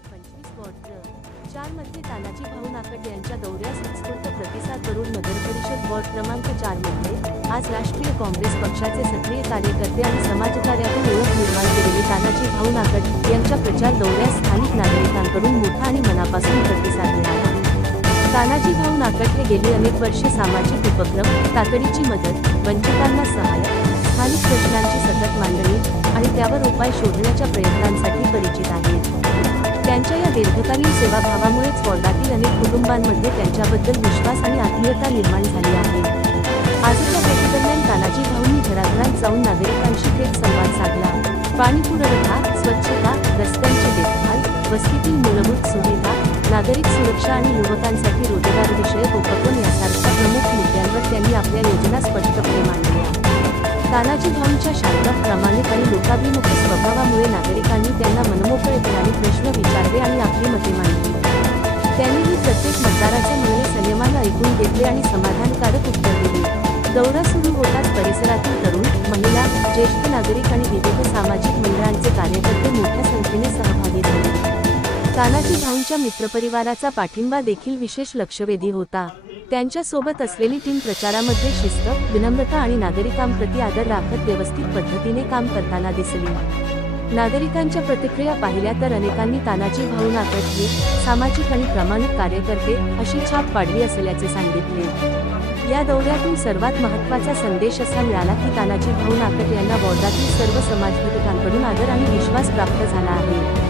2025 ward 4 मध्ये तानाजी भाऊ नाकट यांच्या दौऱ्यास उत्स्फूर्त प्रतिसाद करून नगरपरिषद वॉर्ड क्रमांक 4 मध्ये आज राष्ट्रीय काँग्रेस पक्षाचे सक्रिय कार्यकर्ते आणि समाजकार्यातून ओळख निर्माण केलेले तानाजी भाऊ नाकट यांच्या प्रचार दौऱ्यास स्थानिक नागरिकांकडून मोठा आणि मनापासून प्रतिसाद मिळाला। तानाजी भाऊ नाकट हे गेली अनेक वर्षे सामाजिक उपक्रम, तातडीची मदत, वंचितांना सहाय्य, स्थानिक प्रश्नांची सतत मांडणी आणि त्यावर उपाय शोधण्याच्या प्रयत्नांसाठी परिचित आहेत। त्यांच्या या दीर्घकालीन सेवाभावामुळेच वॉर्डातील अनेक कुटुंबांमध्ये त्यांच्याबद्दल विश्वास आणि आत्मीयता निर्माण झाली आहे। आजच्या भेटीदरम्यान तानाजी भाऊंनी घराघरात जाऊन नागरिकांशी थेट संवाद साधला। पाणी पुरवठा, स्वच्छता, रस्त्यांची देखभाल, वस्तीतील मूलभूत सुविधा, नागरिक सुरक्षा आणि युवकांसाठी रोजगारविषयक उपक्रम यासारख्या प्रमुख मुद्द्यांवर त्यांनी आपल्या योजना स्पष्टपणे मांडल्या। तानाजी भाऊंच्या शांत, प्रामाणिक आणि लोकाभिमुख स्वभावामुळे नागरिकांनी त्यांना मनमोकळेपणाने प्रश्न विचारले आणि आपली मते मांडली। त्यांनीही प्रत्येक मतदाराचे म्हणणे संयमाने ऐकून घेतले आणि समाधानकारक उत्तर दिले। दौरा सुरू होताच परिसरातील तरुण, महिला, ज्येष्ठ नागरिक आणि विविध सामाजिक मंडळांचे कार्यकर्ते मोठ्या संख्येने सहभागी झाले। तानाजी भाऊंच्या मित्रपरिवाराचा पाठिंबा देखील विशेष लक्षवेधी होता। त्यांच्या सोबत असलेली टीम प्रचारामध्ये शिस्त, विनम्रता आणि नागरिकांप्रती आदर राखत व्यवस्थित पद्धतीने काम करताना दिसली। नागरिकांच्या प्रतिक्रिया पाहिल्या तर अनेकांनी तानाजी भाऊ नाकट हे सामाजिक आणि प्रामाणिक कार्यकर्ते अशी छाप पाडली असल्याचे सांगितले। या दौऱ्यातून सर्वात महत्त्वाचा संदेश असा मिळाला की तानाजी भाऊ नाकट यांना वॉर्डातील सर्व समाजघटकांकडून आदर आणि विश्वास प्राप्त झाला आहे।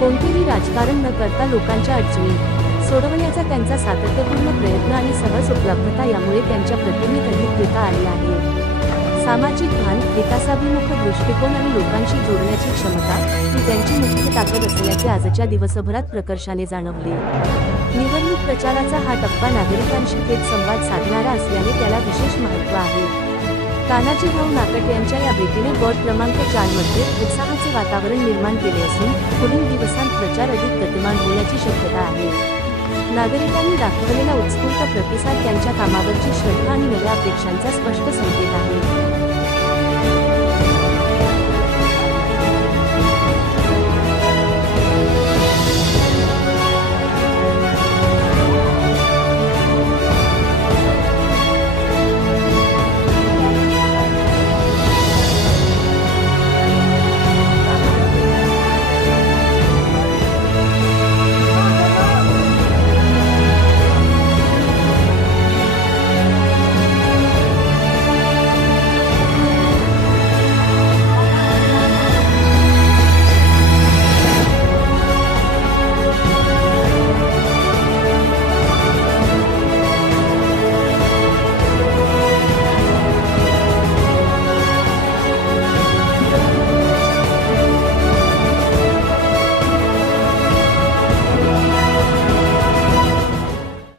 कोणतेही राजकारण न करता लोकांच्या अडचणी सोडवण्याचा त्यांचा सातत्यपूर्ण प्रयत्न आणि सहज उपलब्धता यामुळे त्यांच्या प्रतिमेत अधिकृतता आली आहे। सामाजिक भान, विकासाभिमुख दृष्टिकोन आणि लोकांशी जोडण्याची क्षमता ही त्यांची मुख्य ताकद असल्याचे आजच्या दिवसभरात प्रकर्षाने जाणवले। निवडणूक प्रचाराचा हा टप्पा नागरिकांशी थेट संवाद साधणारा असल्याने त्याला विशेष महत्त्व आहे। तानाजी भाऊ नाकट यांच्या या भेटीने वॉर्ड क्रमांक 4 मध्ये उत्साहाचे वातावरण निर्माण केले असून पुढील दिवसांत प्रचार अधिक गतिमान होण्याची शक्यता आहे। नागरिकांनी दाखवलेला उत्स्फूर्त प्रतिसाद त्यांच्या कामावरची श्रद्धा आणि नव्या अपेक्षांचा स्पष्ट संकेत आहे।